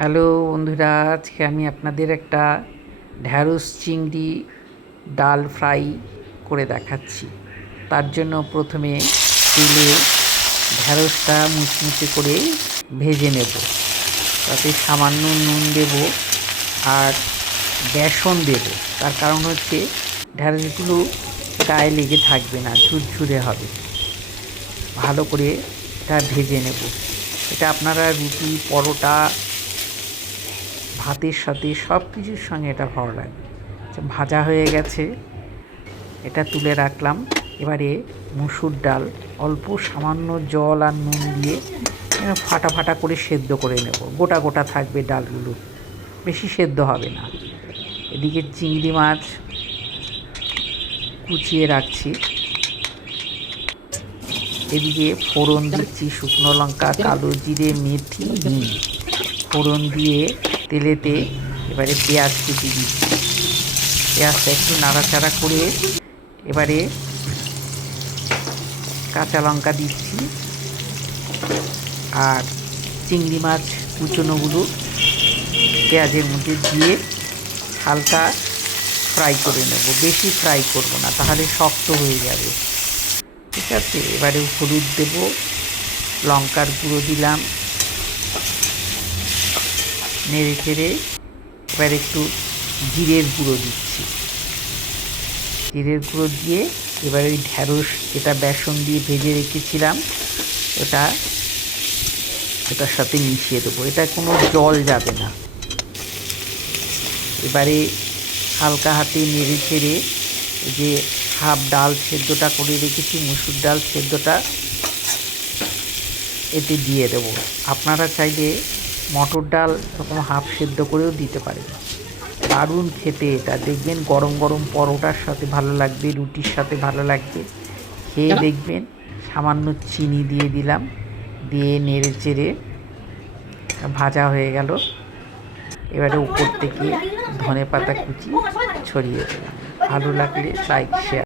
Hello বন্ধুরা, আজকে আমি আপনাদের একটা ঢ্যাঁড়স চিংড়ি ডাল ফ্রাই করে দেখাচ্ছি। তার জন্য প্রথমে তেলে ঢ্যাঁড়সটা মুচমুচে করে ভেজে নেব। তাতে সামান্য নুন দেব আর বেসন দেব। তার কারণ হচ্ছে ঢ্যাঁড়সগুলো গায়ে লেগে থাকবে না, ঝুরঝুরে হবে। ভালো করে এটা ভেজে নেব। এটা আপনারা রুটি, পরোটা, ভাতের সাথে সব কিছুর সঙ্গে এটা ভালো লাগে। ভাজা হয়ে গেছে, এটা তুলে রাখলাম। এবারে মুসুর ডাল অল্প সামান্য জল আর নুন দিয়ে ফাটা ফাটা করে সেদ্ধ করে নেব। গোটা গোটা থাকবে ডালগুলো, বেশি সেদ্ধ হবে না। এদিকে চিংড়ি মাছ কুচিয়ে রাখছি। এদিকে ফোড়ন দিচ্ছি, শুকনো লঙ্কা, কালো জিরে, মেথি, হিং ফোড়ন দিয়ে তেলেতে এবারে পেঁয়াজ কুচি দিচ্ছি। পেঁয়াজটা একটু নাড়াচাড়া করে এবারে কাঁচা লঙ্কা দিচ্ছি আর চিংড়ি মাছ কুচনোগুলো পেঁয়াজের মধ্যে দিয়ে হালকা ফ্রাই করে নেব। বেশি ফ্রাই করব না, তাহলে শক্ত হয়ে যাবে। ঠিক আছে, এবারে হলুদ দেব, লঙ্কার গুঁড়ো দিলাম, নেড়ে চেড়ে এবার একটু জিরের গুঁড়ো দিচ্ছি। জিরের গুঁড়ো দিয়ে এবার ওই ঢ্যাঁড়স যেটা বেসন দিয়ে ভেজে রেখেছিলাম এটার সাথে মিশিয়ে দেবো। এটা কোনো জল যাবে না। এবারে হালকা হাতে নেড়ে চেড়ে যে হাফ ডাল সেদ্ধটা করে রেখেছি, মুসুর ডাল সেদ্ধটা এতে দিয়ে দেবো। আপনারা চাইলে মটর ডাল এরকম হাফ সেদ্ধ করেও দিতে পারেন। দারুণ খেতে এটা, দেখবেন গরম গরম পরোটার সাথে ভালো লাগবে, রুটির সাথে ভালো লাগবে। খেয়ে দেখবেন। সামান্য চিনি দিয়ে দিলাম, দিয়ে নেড়ে চেড়ে ভাজা হয়ে গেল। এবারে উপর থেকে ধনেপাতা কুচি ছড়িয়ে দিলাম। ভালো লাগলে লাইক, শেয়ার।